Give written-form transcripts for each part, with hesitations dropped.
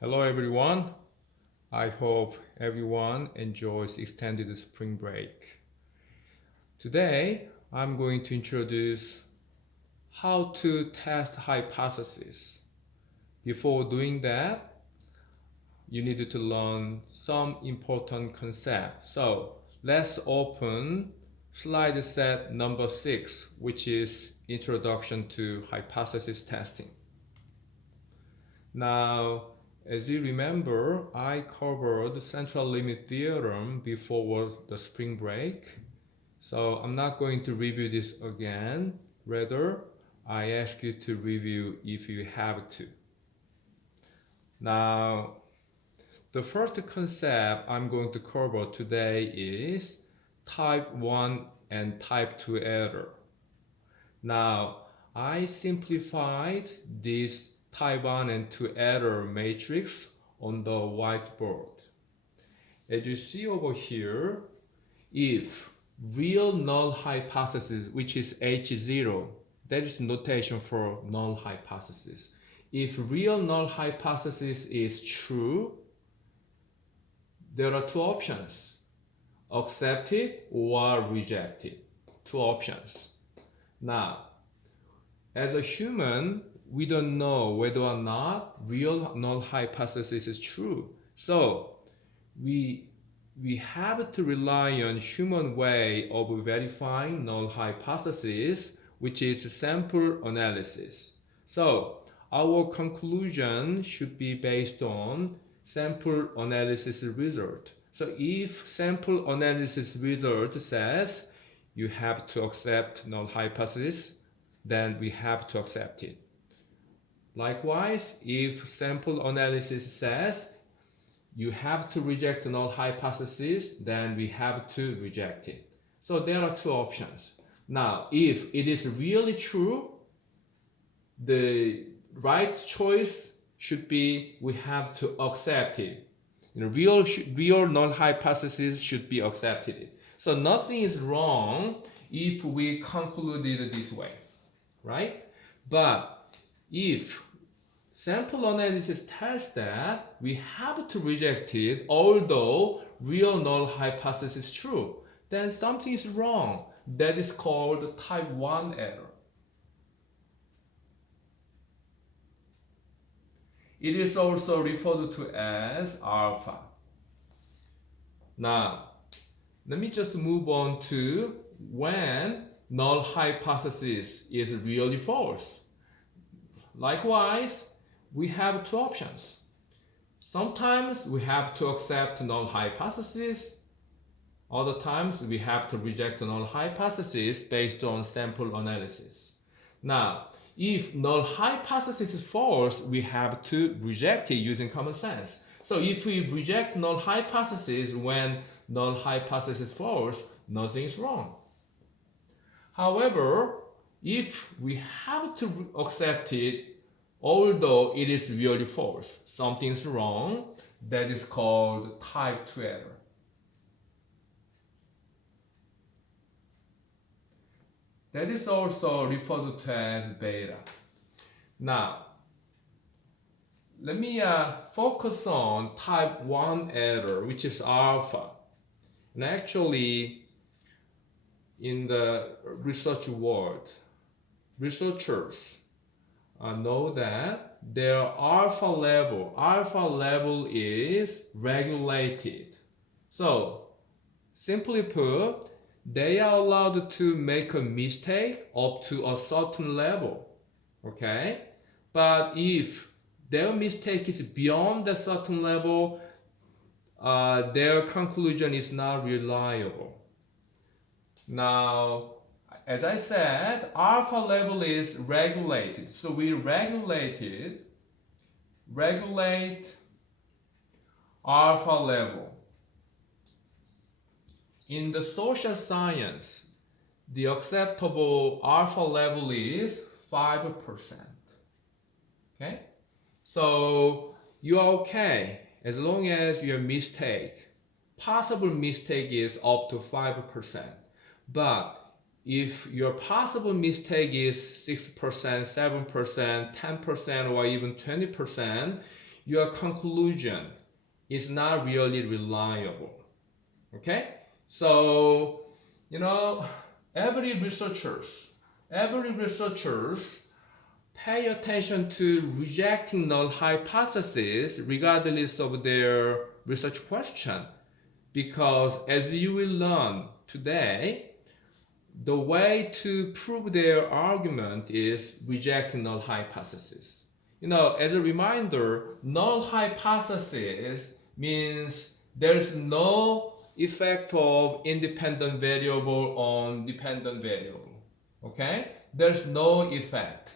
Hello everyone. I hope everyone enjoys extended spring break. Today, I'm going to introduce how to test hypothesis. Before doing that, you need to learn some important concepts. So, let's open slide set number 6, which is Introduction to Hypothesis Testing. Now, as you remember, I covered central limit theorem before the spring break. So I'm not going to review this again. Rather, I ask you to review if you have to. Now, the first concept I'm going to cover today is type 1 and type 2 error. Now, I simplified this type 1 and 2 error matrix on the whiteboard. As you see over here, if real null hypothesis, which is H0, that is notation for null hypothesis. If real null hypothesis is true, there are two options: accept it or reject it. Two options. Now, as a human, we don't know whether or not real null hypothesis is true. So we have to rely on human way of verifying null hypothesis, which is sample analysis. So our conclusion should be based on sample analysis result. So if sample analysis result says you have to accept null hypothesis, then we have to accept it. Likewise, if sample analysis says you have to reject null hypothesis, then we have to reject it. So there are two options. Now, if it is really true, the right choice should be we have to accept it. Real null hypothesis should be accepted. So nothing is wrong if we concluded this way, right? But if sample analysis tells that we have to reject it although real null hypothesis is true, then something is wrong. That is called type 1 error. It is also referred to as alpha. Now, let me just move on to when null hypothesis is really false. Likewise, we have two options. Sometimes we have to accept null hypothesis. Other times we have to reject null hypothesis based on sample analysis. Now, if null hypothesis is false, we have to reject it using common sense. So if we reject null hypothesis when null hypothesis is false, nothing is wrong. However, if we have to accept it although it is really false, something's wrong, that is called type 2 error. That is also referred to as beta. Now, let me focus on type 1 error, which is alpha. And actually, in the research world, researchers know that their alpha level is regulated. So, simply put, they are allowed to make a mistake up to a certain level, okay? But if their mistake is beyond a certain level, their conclusion is not reliable. Now, as I said, alpha level is regulated. So we regulate alpha level. In the social science, the acceptable alpha level is 5%. Okay? So you are okay as long as your possible mistake is up to 5%. But if your possible mistake is 6%, 7%, 10%, or even 20%, your conclusion is not really reliable. Okay? So, you know, every researchers pay attention to rejecting null hypothesis regardless of their research question, because as you will learn today, the way to prove their argument is rejecting null hypothesis. You know, as a reminder, null hypothesis means there's no effect of independent variable on dependent variable. Okay? There's no effect.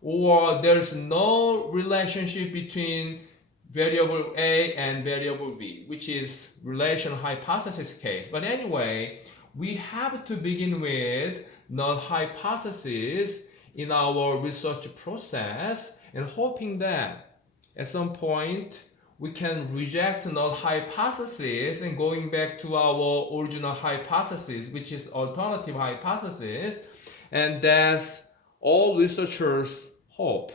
Or there's no relationship between variable A and variable B, which is relational hypothesis case. But anyway, we have to begin with null hypothesis in our research process and hoping that at some point we can reject null hypothesis and going back to our original hypothesis, which is alternative hypothesis, and that's all researchers hope.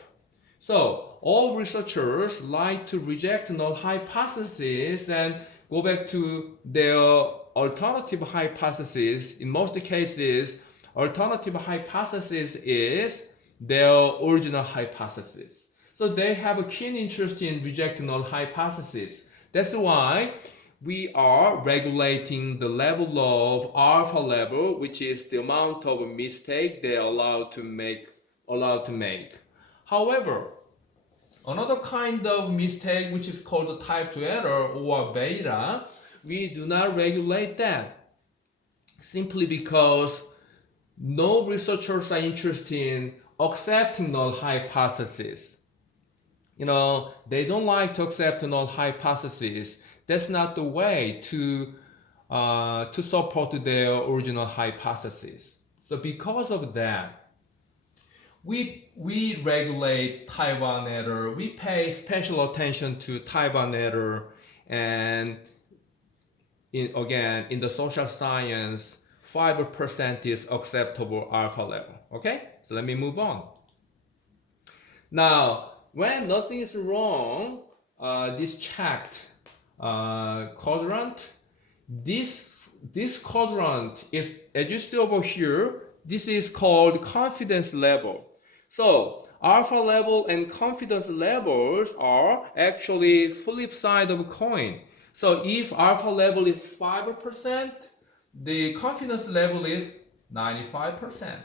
So all researchers like to reject null hypothesis and go back to their alternative hypothesis. In most cases, alternative hypothesis is their original hypothesis. So they have a keen interest in rejecting null hypothesis. That's why we are regulating the level of alpha level, which is the amount of mistake they are allowed to make. However, another kind of mistake, which is called the type 2 error or beta, we do not regulate that simply because no researchers are interested in accepting null hypothesis. You know, they don't like to accept null hypothesis. That's not the way to support their original hypothesis. So because of that, we regulate type 1 error. We pay special attention to type 1 error, and in the social science, 5% is acceptable alpha level. Okay, so let me move on. Now, when nothing is wrong, this checked quadrant, this quadrant is, as you see over here, this is called confidence level. So alpha level and confidence levels are actually flip side of a coin. So if alpha level is 5%, the confidence level is 95%.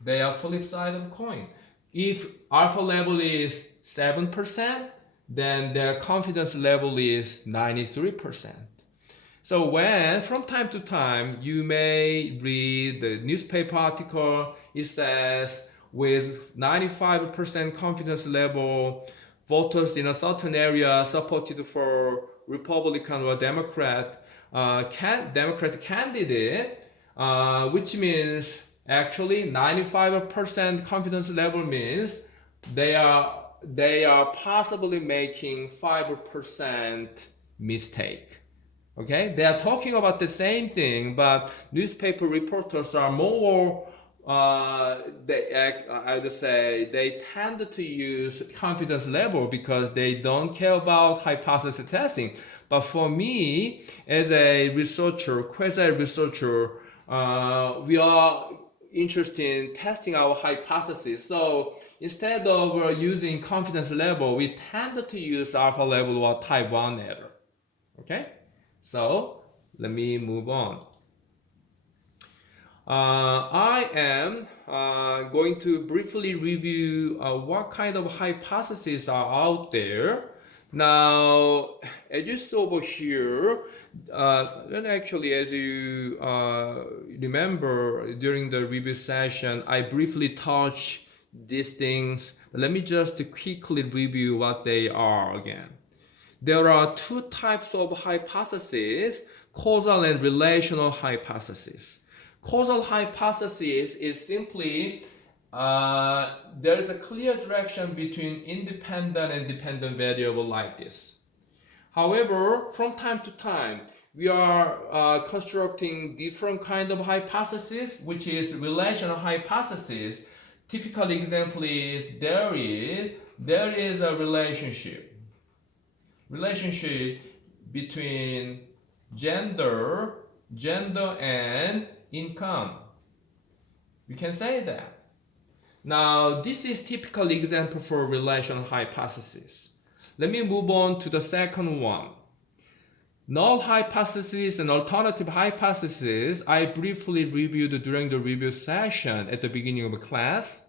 They are flip side of a coin. If alpha level is 7%, then their confidence level is 93%. So when from time to time you may read the newspaper article, it says with 95% confidence level, voters in a certain area supported for Republican or Democrat candidate, which means actually 95% confidence level means they are possibly making 5% mistake. Okay, they are talking about the same thing, but newspaper reporters are more they tend to use confidence level because they don't care about hypothesis testing. But for me, as a researcher, quasi-researcher, we are interested in testing our hypothesis. So instead of using confidence level, we tend to use alpha level or type 1 error. Okay, so let me move on. I am going to briefly review what kind of hypotheses are out there. Now, as you saw over here, and actually as you remember during the review session, I briefly touched these things. Let me just quickly review what they are again. There are two types of hypotheses, causal and relational hypothesis. Causal hypothesis is simply there is a clear direction between independent and dependent variable like this. However, from time to time, we are constructing different kind of hypothesis, which is relational hypothesis. Typical example is there is a relationship. relationship between gender and income. We can say that. Now, this is typical example for relational hypothesis. Let me move on to the second one. Null hypothesis and alternative hypothesis I briefly reviewed during the review session at the beginning of the class.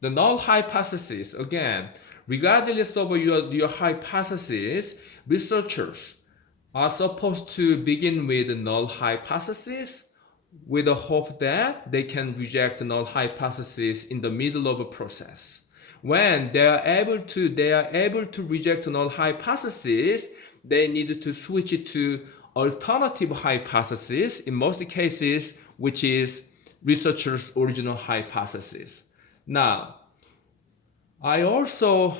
The null hypothesis, again, regardless of your hypothesis, researchers are supposed to begin with the null hypothesis with the hope that they can reject the null hypothesis in the middle of a process. When they are able to reject the null hypothesis, they need to switch it to alternative hypothesis in most cases, which is researchers' original hypothesis. Now, I also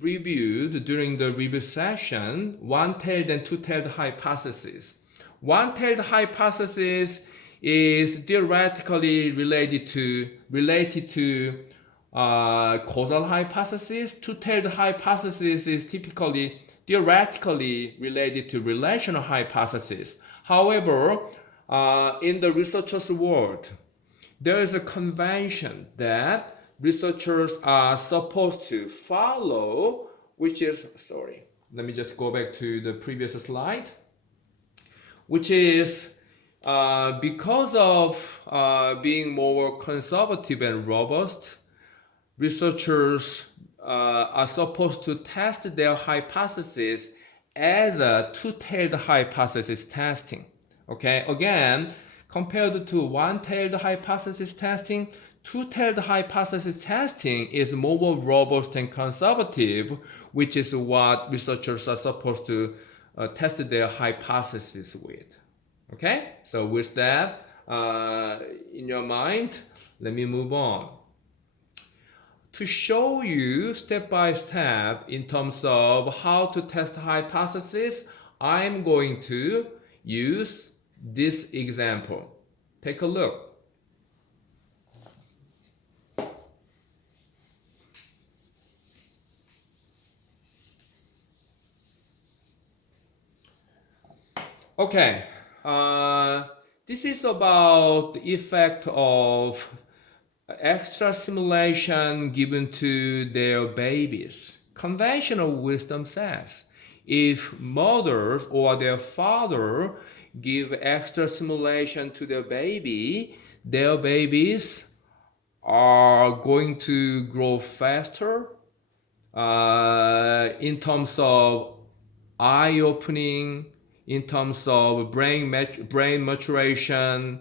reviewed during the review session one-tailed and two-tailed hypothesis. One-tailed hypothesis is theoretically related to causal hypothesis. Two-tailed hypothesis is typically theoretically related to relational hypothesis. However, in the researchers' world, there is a convention that researchers are supposed to follow, which is, sorry, let me just go back to the previous slide, which is because of being more conservative and robust, researchers are supposed to test their hypothesis as a two-tailed hypothesis testing. Okay, again, compared to one-tailed hypothesis testing, two-tailed hypothesis testing is more robust and conservative, which is what researchers are supposed to test their hypothesis with. Okay, so with that in your mind, let me move on. To show you step by step in terms of how to test hypothesis, I'm going to use this example. Take a look. Okay, this is about the effect of extra stimulation given to their babies. Conventional wisdom says if mothers or their father give extra stimulation to their babies are going to grow faster in terms of eye opening, in terms of brain maturation,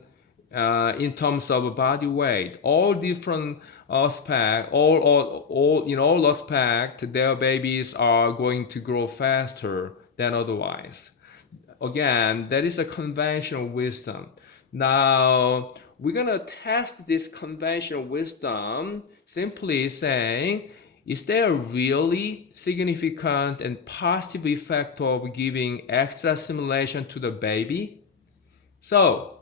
in terms of body weight, all different aspects, in all aspects, their babies are going to grow faster than otherwise. Again, that is a conventional wisdom. Now, we're gonna test this conventional wisdom simply saying, is there a really significant and positive effect of giving extra stimulation to the baby? So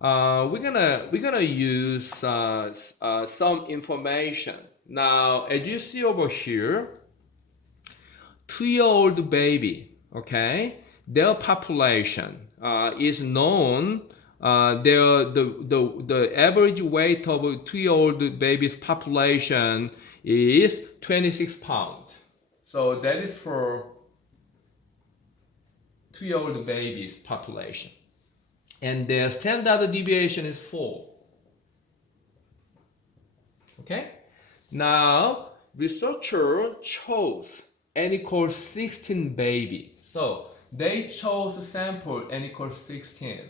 we're gonna use some information. Now, as you see over here, 2-year-old baby, okay, their population is known. The average weight of a 2-year-old baby's population is 26 pounds. So that is for 2-year-old baby's population. And their standard deviation is 4. Okay? Now, researcher chose N equals 16 baby. So they chose a sample N equals 16.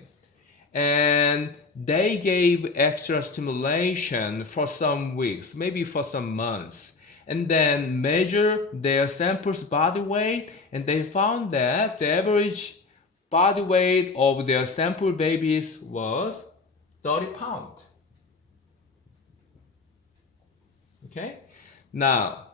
And they gave extra stimulation for some weeks, maybe for some months, and then measure their sample's body weight, and they found that the average body weight of their sample babies was 30 pounds. Okay? Now,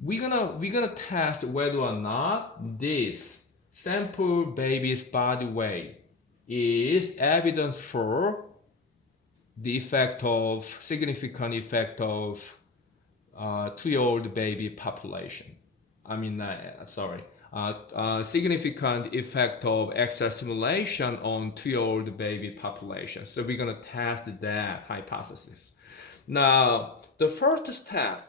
we're gonna test whether or not this sample baby's body weight is evidence for the significant effect of 2-year-old baby population. significant effect of extra stimulation on 2-year-old baby population. So we're going to test that hypothesis. Now, the first step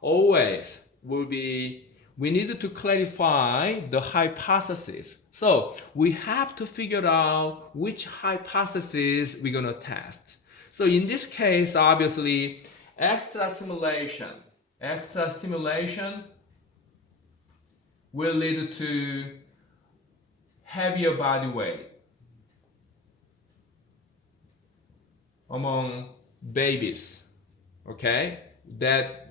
always will be we need to clarify the hypothesis. So we have to figure out which hypothesis we're going to test. So in this case, obviously, extra stimulation will lead to heavier body weight among babies, okay, that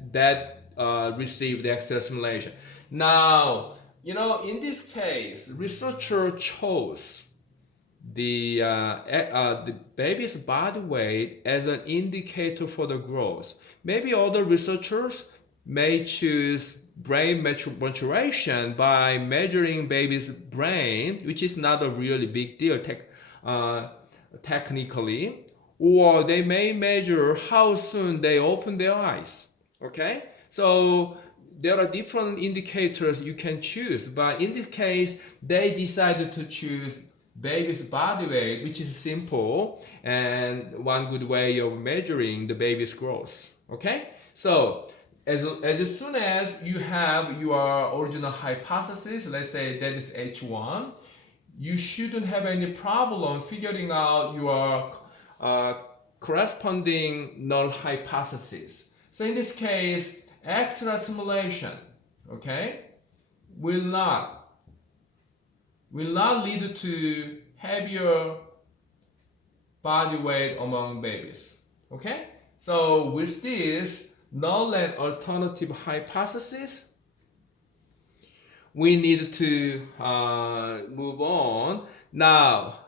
receive the extra stimulation. Now, in this case, researcher chose the baby's body weight as an indicator for the growth. Maybe other researchers may choose brain maturation by measuring baby's brain, which is not a really big deal technically, or they may measure how soon they open their eyes. Okay, so there are different indicators you can choose, but in this case, they decided to choose baby's body weight, which is simple and one good way of measuring the baby's growth. Okay, so as soon as you have your original hypothesis, let's say that is H1, you shouldn't have any problem figuring out your corresponding null hypothesis. So in this case, extra stimulation, okay, will not lead to heavier body weight among babies. Okay, so with this null and alternative hypothesis, we need to move on. Now,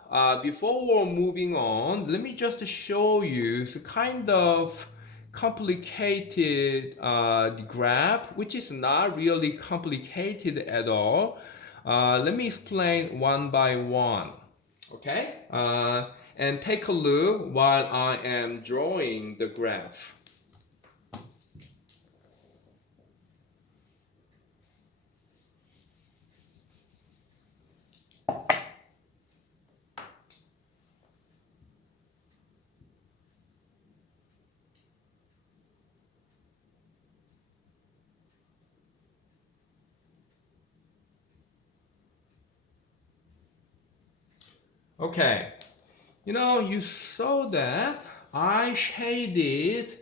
before moving on, let me just show you the kind of complicated graph, which is not really complicated at all. Let me explain one by one, okay? And take a look while I am drawing the graph. Okay, you saw that I shaded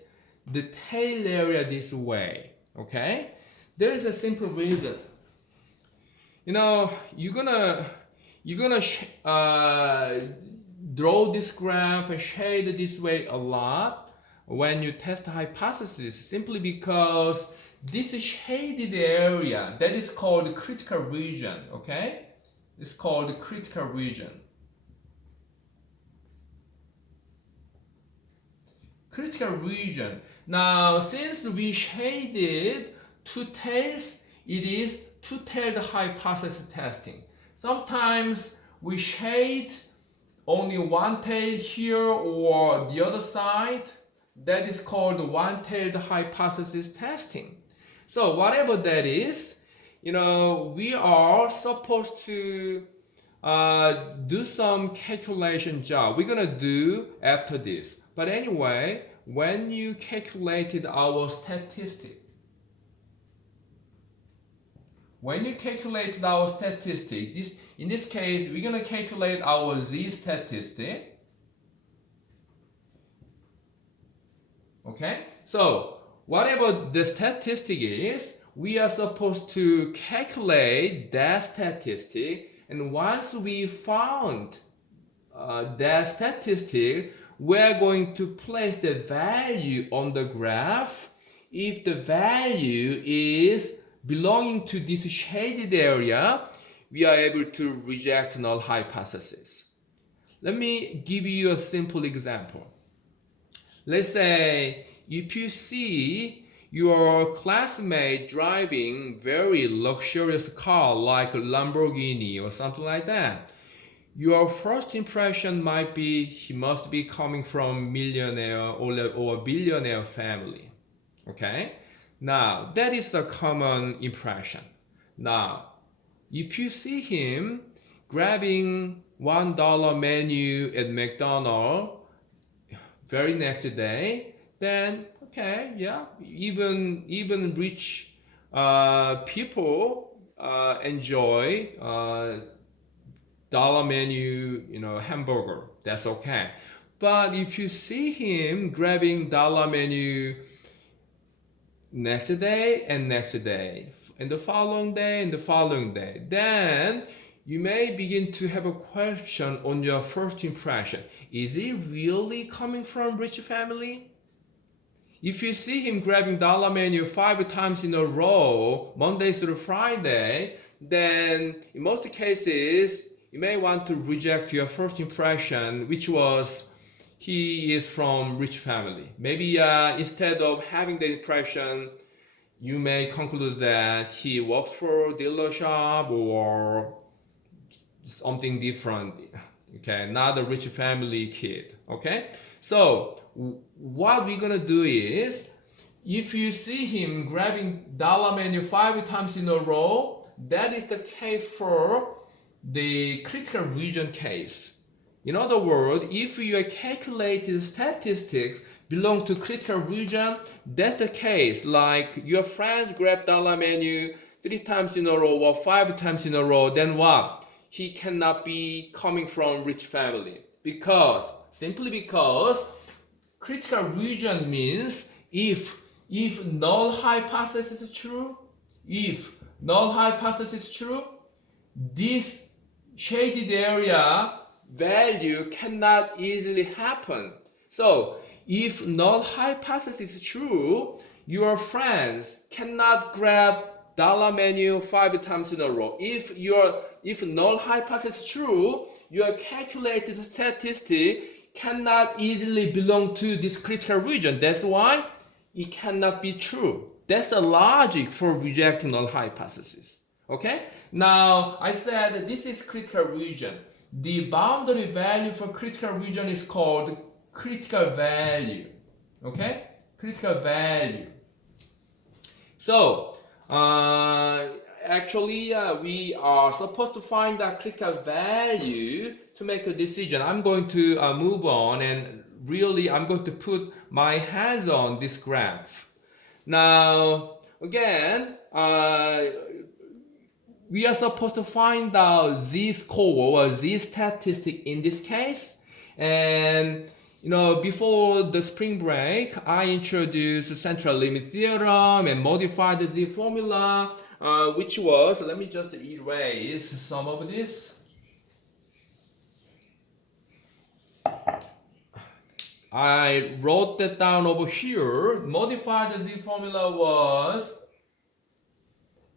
the tail area this way, okay? There is a simple reason. You're gonna draw this graph and shade this way a lot when you test the hypothesis, simply because this shaded area, that is called the critical region, okay? It's called the critical region. Critical region. Now, since we shaded two tails, it is two-tailed hypothesis testing. Sometimes we shade only one tail here or the other side. That is called one-tailed hypothesis testing. So whatever that is, we are supposed to do some calculation job. We're gonna do after this. But anyway, when you calculated our statistic, in this case, we're gonna calculate our z statistic. Okay, so whatever the statistic is, we are supposed to calculate that statistic, and once we found that statistic, we're going to place the value on the graph. If the value is belonging to this shaded area, we are able to reject null hypothesis. Let me give you a simple example. Let's say if you see your classmate driving very luxurious car like a Lamborghini or something like that, your first impression might be he must be coming from millionaire or billionaire family. Okay? Now, that is a common impression. Now, if you see him grabbing $1 menu at McDonald's very next day, then okay, yeah, even rich people enjoy dollar menu, hamburger. That's okay. But if you see him grabbing dollar menu next day and next day, and the following day and the following day, then you may begin to have a question on your first impression. Is he really coming from rich family? If you see him grabbing dollar menu 5 times in a row, Monday through Friday, then in most cases, you may want to reject your first impression, which was he is from rich family. Maybe instead of having the impression, you may conclude that he works for a dealer shop or something different. Okay, not a rich family kid. Okay, so what we're gonna do is, if you see him grabbing dollar menu 5 times in a row, that is the case for the critical region case. In other words, if your calculated statistics belong to critical region, that's the case. Like your friends grab dollar menu 3 times in a row or 5 times in a row, then what? He cannot be coming from rich family, simply because critical region means if null hypothesis is true, this shaded area value cannot easily happen. So if null hypothesis is true, your friends cannot grab dollar menu 5 times in a row. If null hypothesis is true, your calculated statistic cannot easily belong to this critical region. That's why it cannot be true. That's the logic for rejecting null hypothesis. Okay? Now, I said this is critical region. The boundary value for critical region is called critical value. Okay? Critical value. So, actually, we are supposed to find the critical value to make a decision. I'm going to move on, and really I'm going to put my hands on this graph. Now, again, we are supposed to find out z-score or z-statistic in this case. And before the spring break, I introduced central limit theorem and modified the z formula, which was, let me just erase some of this. I wrote that down over here. Modified z formula was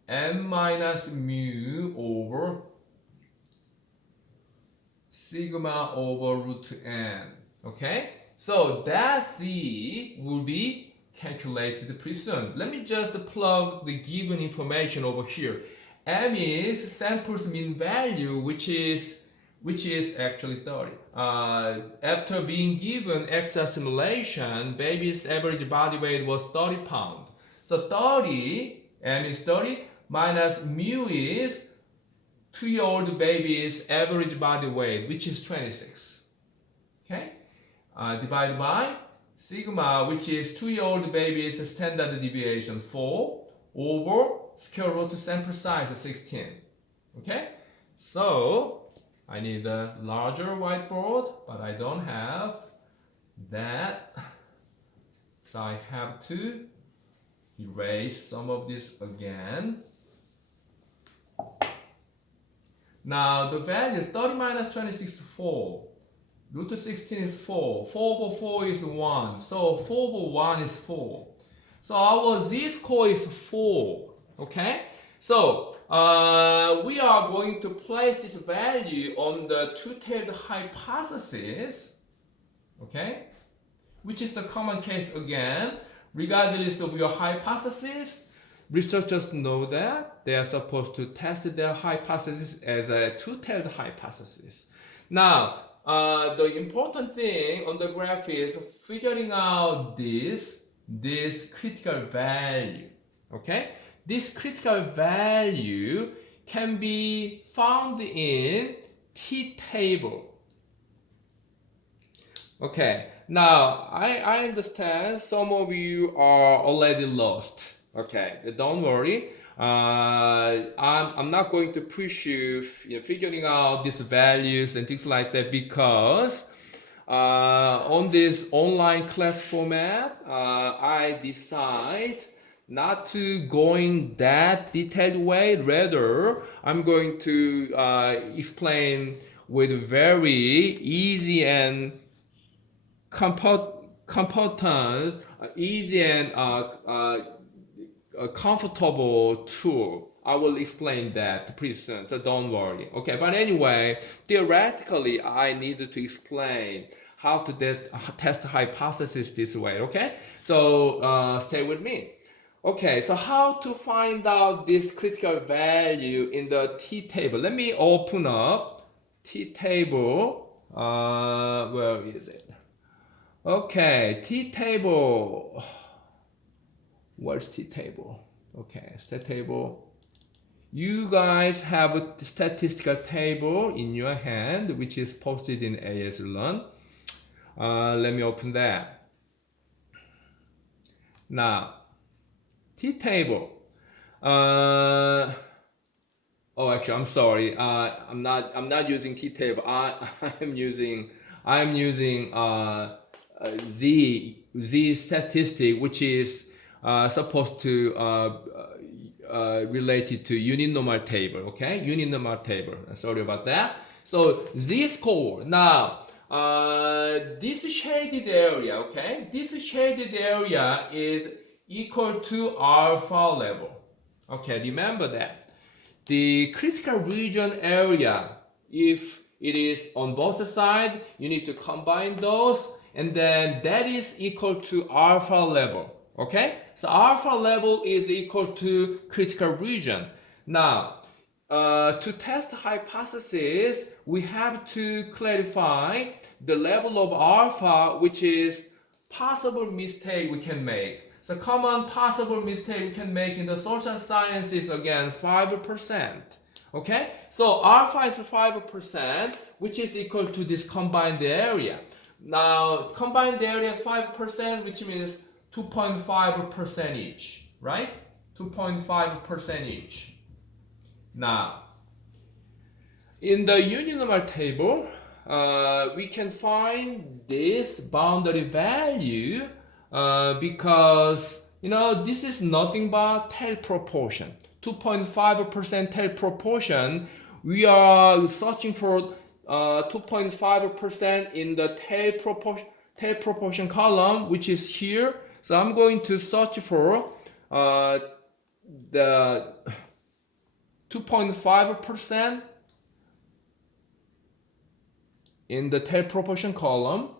n minus mu over sigma over root n. Okay, so that z will be calculated pretty soon. Let me just plug the given information over here. M is sample's mean value, which is actually 30. After being given extra simulation, baby's average body weight was 30 pounds. So 30, M is 30, minus mu is 2-year-old baby's average body weight, which is 26. Okay? Divided by sigma, which is 2-year-old baby's standard deviation 4 over square root sample size 16. Okay? So I need a larger whiteboard, but I don't have that. So I have to erase some of this again. Now the value is 30 minus 26 is 4. Root of 16 is 4. 4 over 4 is 1. So 4 over 1 is 4. So our z-score is 4. Okay? So we are going to place this value on the two-tailed hypothesis. Okay? Which is the common case again. Regardless of your hypothesis, researchers know that they are supposed to test their hypothesis as a two-tailed hypothesis. Now, the important thing on the graph is figuring out this critical value. Okay? this critical value can be found in t-table. Okay, now I understand some of you are already lost. Okay, don't worry. I'm not going to push you, figuring out these values and things like that, because on this online class format, I decide not to going that detailed way. Rather, I'm going to explain with very easy and competent, easy and a comfortable tool. I will explain that pretty soon, so don't worry. Okay, but anyway, theoretically, I needed to explain how to test hypothesis this way. Okay, so stay with me. Okay, so how to find out this critical value in the t-table? Let me open up t-table. Where is it? Okay, t-table. Where's t-table? Okay, stat table. You guys have a statistical table in your hand, which is posted in ASLearn. Let me open that. Now, t-table. Oh, actually, I'm sorry. I'm not using t-table. I'm using z statistic, which is supposed to related to unit normal table. Okay, unit normal table. Sorry about that. So z score. Now, this shaded area. Okay, this shaded area is equal to alpha level. Okay, remember that. The critical region area, if it is on both sides, you need to combine those, and then that is equal to alpha level. Okay, so alpha level is equal to critical region. Now, to test hypothesis, we have to clarify the level of alpha, which is possible mistake we can make. So common possible mistake we can make in the social sciences, again, 5%. Okay, so alpha is 5%, which is equal to this combined area. Now, combined area 5%, which means 2.5% each, right? 2.5% each. Now, in the unit normal table, we can find this boundary value because, this is nothing but tail proportion. 2.5% tail proportion. We are searching for 2.5% in the tail proportion column, which is here. So I'm going to search for the 2.5% in the tail proportion column.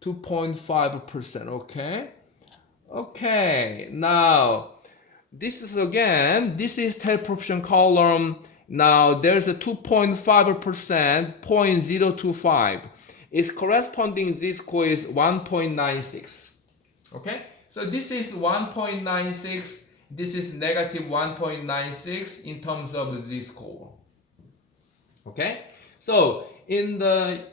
2.5%. Okay, now this is tail proportion column. Now there's a 2.5%, 0.025. Its corresponding z-score is 1.96. Okay, so this is 1.96. This is negative 1.96 in terms of z-score. Okay, so in the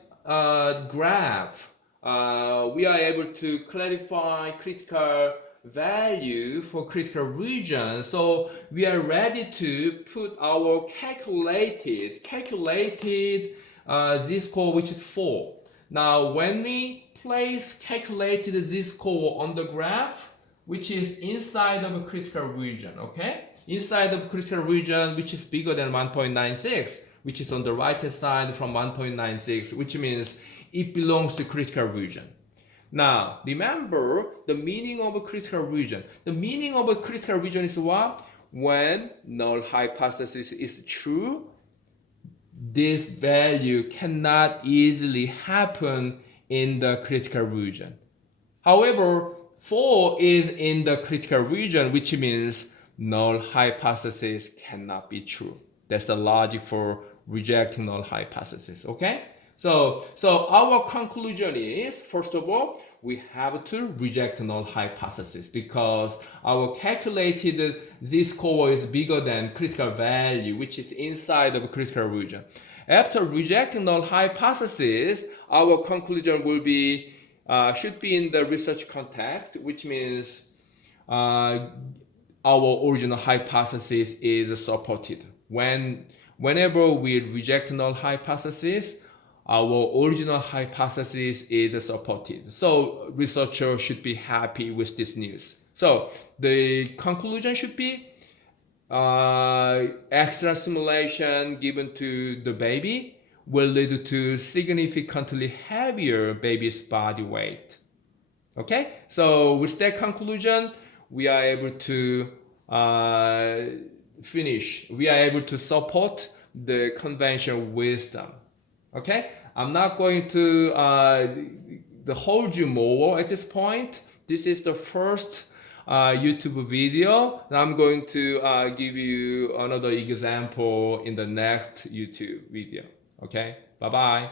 graph, we are able to clarify critical value for critical region. So we are ready to put our calculated z-score, which is 4. Now, when we place calculated z-score on the graph, which is inside of a critical region, okay? Inside of critical region, which is bigger than 1.96, which is on the right side from 1.96, which means it belongs to critical region. Now, remember the meaning of a critical region. The meaning of a critical region is what? When null hypothesis is true, this value cannot easily happen in the critical region. However, 4 is in the critical region, which means null hypothesis cannot be true. That's the logic for rejecting null hypothesis, okay? So our conclusion is, first of all, we have to reject null hypothesis because our calculated z-score is bigger than critical value, which is inside of critical region. After rejecting null hypothesis, our conclusion will be should be in the research context, which means our original hypothesis is supported. Whenever we reject null hypothesis, our original hypothesis is supported. So researchers should be happy with this news. So the conclusion should be extra stimulation given to the baby will lead to significantly heavier baby's body weight. Okay, so with that conclusion, we are able to we are able to support the conventional wisdom. Okay, I'm not going to hold you more at this point. This is the first YouTube video. I'm going to give you another example in the next YouTube video. Okay, bye bye.